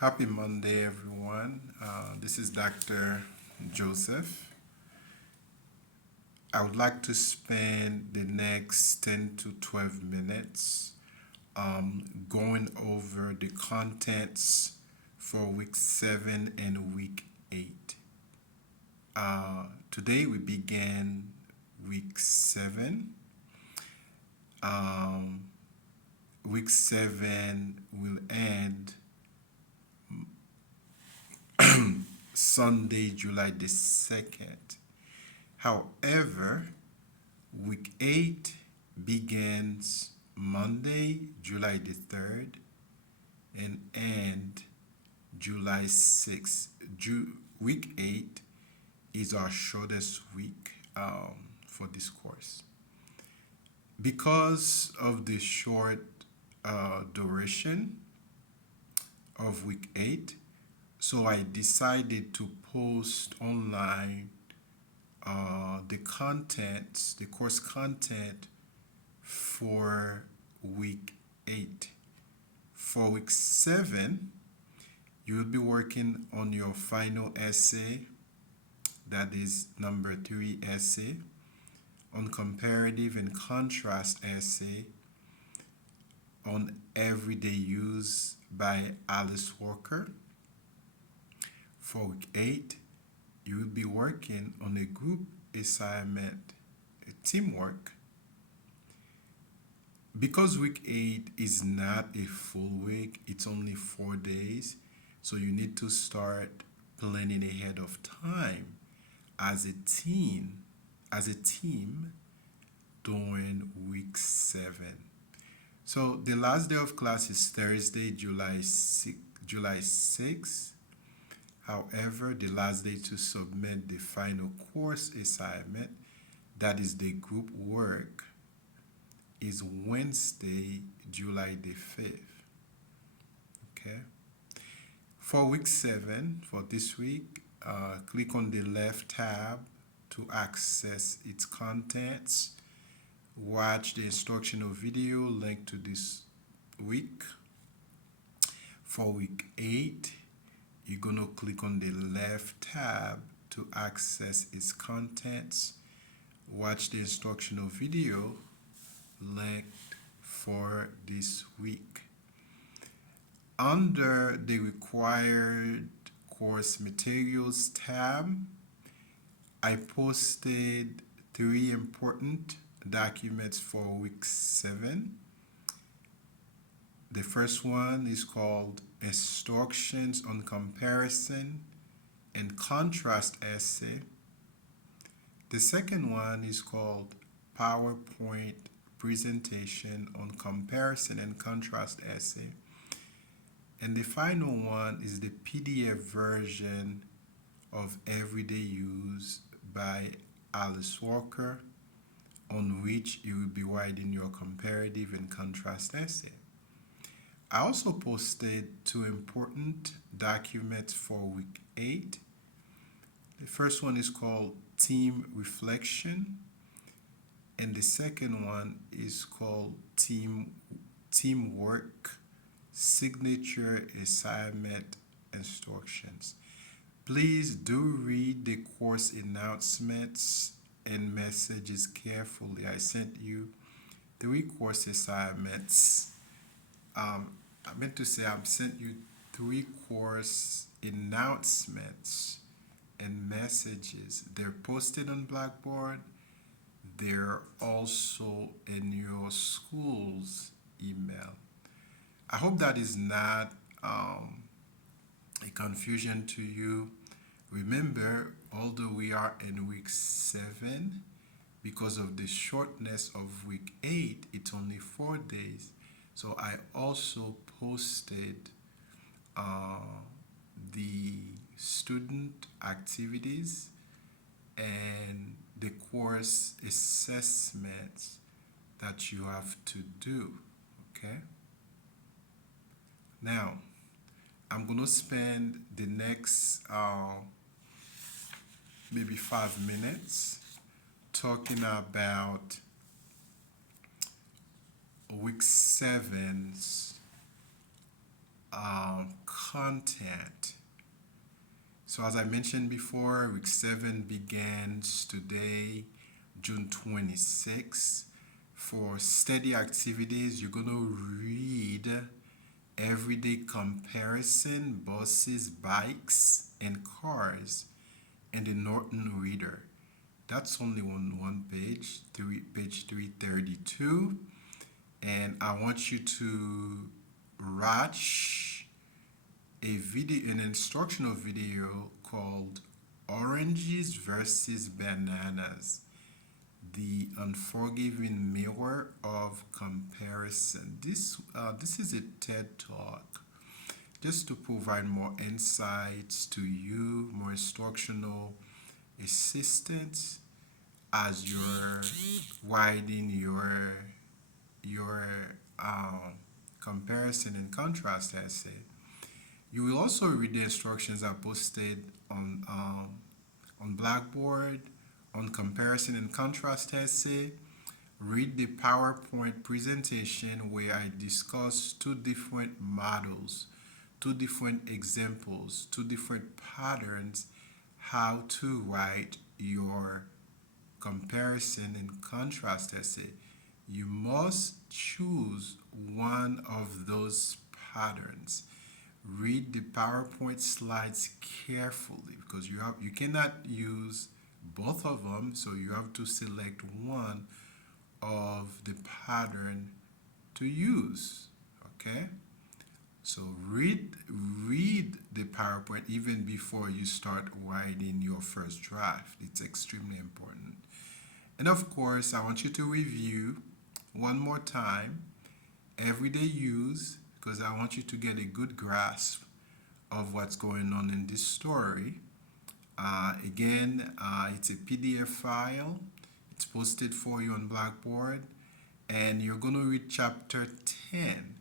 Happy Monday, everyone. This is Dr. Joseph. I would like to spend the next 10 to 12 minutes going over the contents for week 7 and week 8. Today we begin week 7. Um, Week 7 will end Sunday, July the 2nd. However, week 8 begins Monday, July the 3rd, and end July 6th. Week 8 is our shortest week for this course. Because of the short duration of week 8, so I decided to post online the course content for week 8. For week 7, you will be working on your final essay, that is number 3 essay, on comparative and contrast essay on everyday use by Alice Walker. For week 8, you will be working on a group assignment, a teamwork. Because week 8 is not a full week, it's only 4 days, so you need to start planning ahead of time as a team during week 7. So the last day of class is Thursday, July 6th. However, the last day to submit the final course assignment, that is the group work, is Wednesday, July the 5th. Okay. For week 7, for this week, click on the left tab to access its contents. Watch the instructional video linked to this week. For week 8, you're going to click on the left tab to access its contents. Watch the instructional video linked for this week. Under the required course materials tab, I posted 3 important documents for week 7. The first one is called Instructions on Comparison and Contrast Essay. The second one is called PowerPoint Presentation on Comparison and Contrast Essay. And the final one is the PDF version of Everyday Use by Alice Walker, on which you will be writing your comparative and contrast essay. I also posted 2 important documents for week 8. The first one is called Team Reflection, and the second one is called Teamwork Signature Assignment Instructions. Please do read the course announcements and messages carefully. I sent you 3 course assignments. I meant to say I've sent you 3 course announcements and messages. They're posted on Blackboard. They're also in your school's email. I hope that is not a confusion to you. Remember, although we are in week 7, because of the shortness of week 8, it's only 4 days. So I also posted the student activities and the course assessments that you have to do. Okay? Now, I'm going to spend the next maybe 5 minutes talking about week 7's content. So as I mentioned before, week 7 begins today, June 26th. For study activities, you're going to read everyday comparison buses, bikes, and cars in the Norton Reader. That's only on one page, page 332. And I want you to watch an instructional video called Oranges versus Bananas, the unforgiving mirror of comparison. This is a TED Talk just to provide more insights to you, more instructional assistance as you're writing your comparison and contrast essay. You will also read the instructions I posted on Blackboard on comparison and contrast essay. Read the PowerPoint presentation where I discuss two different models, two different examples, two different patterns, how to write your comparison and contrast essay. You must choose one of those patterns. Read the PowerPoint slides carefully because you cannot use both of them, so you have to select one of the pattern to use. Okay? So read the PowerPoint even before you start writing your first draft. It's extremely important. And of course, I want you to review one more time everyday use because I want you to get a good grasp of what's going on in this story. It's a PDF file. It's posted for you on Blackboard. And you're going to read chapter 10,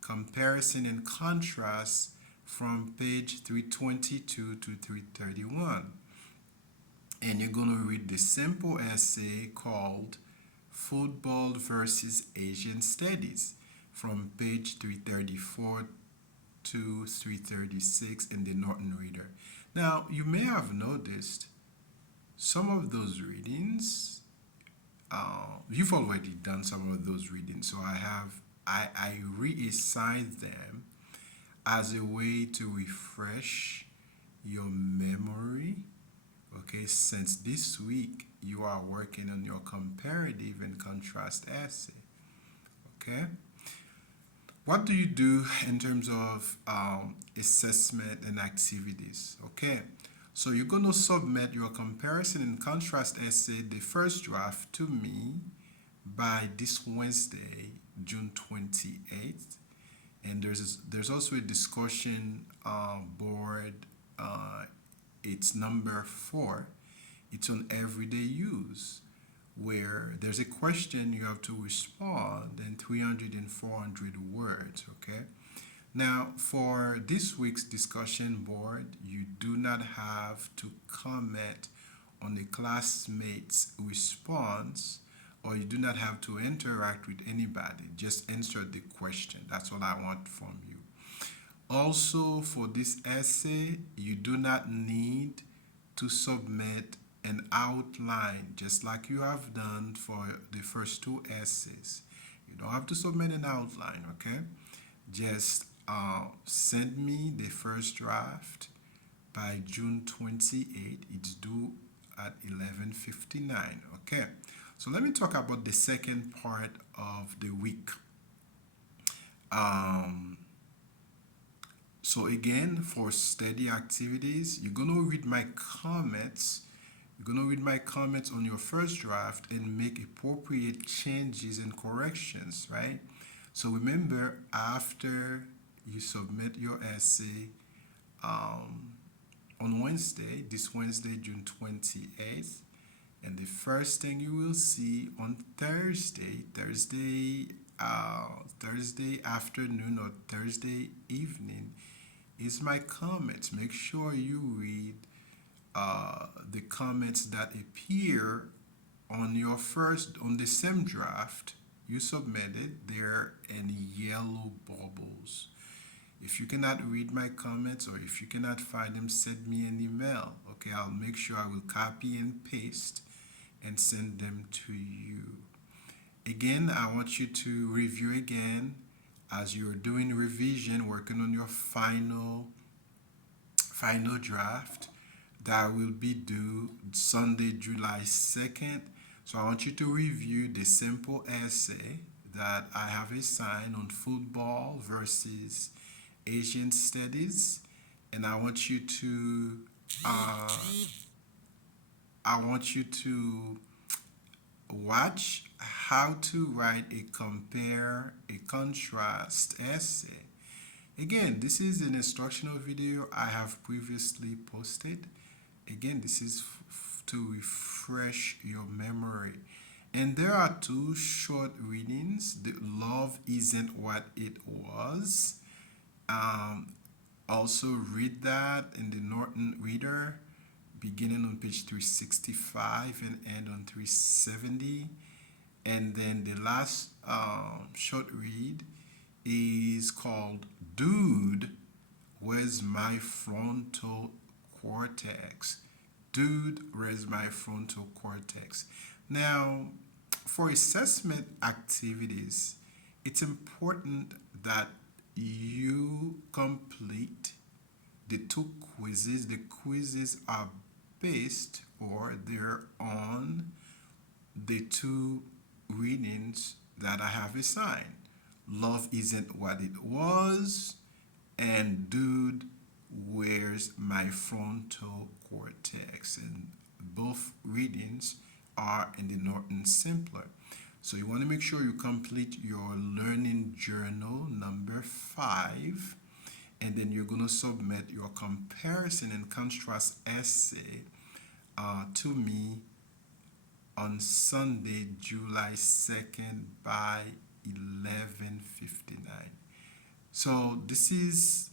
Comparison and Contrast, from page 322 to 331. And you're going to read the simple essay called Football versus Asian Studies from page 334 to 336 in the Norton Reader. Now, you may have noticed some of those readings, you've already done some of those readings, so I reassigned them as a way to refresh your memory. Okay, since this week you are working on your comparative and contrast essay. Okay, what do you do in terms of assessment and activities? Okay, so you're going to submit your comparison and contrast essay, the first draft, to me by this Wednesday, June 28th. And there's also a discussion board. It's number 4. It's on everyday use, where there's a question you have to respond in 300 and 400 words. Okay. Now, for this week's discussion board, you do not have to comment on a classmate's response, or you do not have to interact with anybody. Just answer the question. That's all I want from you. Also, for this essay, you do not need to submit an outline, just like you have done for the first 2 essays. You don't have to submit an outline, okay? Just send me the first draft by June 28th. It's due at 11:59, okay? So let me talk about the second part of the week. So again, for study activities, you're going to read my comments. You're going to read my comments on your first draft and make appropriate changes and corrections, right? So remember, after you submit your essay on Wednesday, this Wednesday, June 28th, and the first thing you will see on Thursday afternoon or Thursday evening is my comments. Make sure you read the comments that appear on the same draft you submitted. They're in yellow bubbles. if you cannot read my comments or if you cannot find them, send me an email. Okay, I'll make sure I will copy and paste and send them to you. Again, I want you to review again as you're doing revision, working on your final draft that will be due Sunday, July 2nd. So I want you to review the simple essay that I have assigned on football versus Asian studies, and I want you to watch how to write a compare a contrast essay. Again, this is an instructional video I have previously posted. Again, this is to refresh your memory. And there are two short readings. The Love Isn't What It Was. Also read that in the Norton Reader, beginning on page 365 and end on 370. And then the last short read is called Dude, Where's My Frontal Cortex? Dude, where's my frontal cortex? Now, for assessment activities, it's important that you complete the two quizzes. The quizzes are based or they're on the two readings that I have assigned. Love Isn't What It Was and Dude, Where's My Frontal Cortex? And both readings are in the Norton Simpler. So you want to make sure you complete your learning journal number 5, and then you're going to submit your comparison and contrast essay to me on Sunday, July 2nd by 11:59. So this is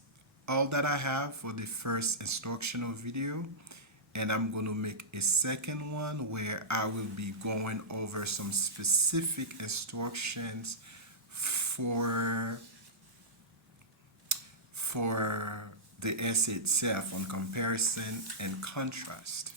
all that I have for the first instructional video, and I'm going to make a second one where I will be going over some specific instructions for the essay itself on comparison and contrast.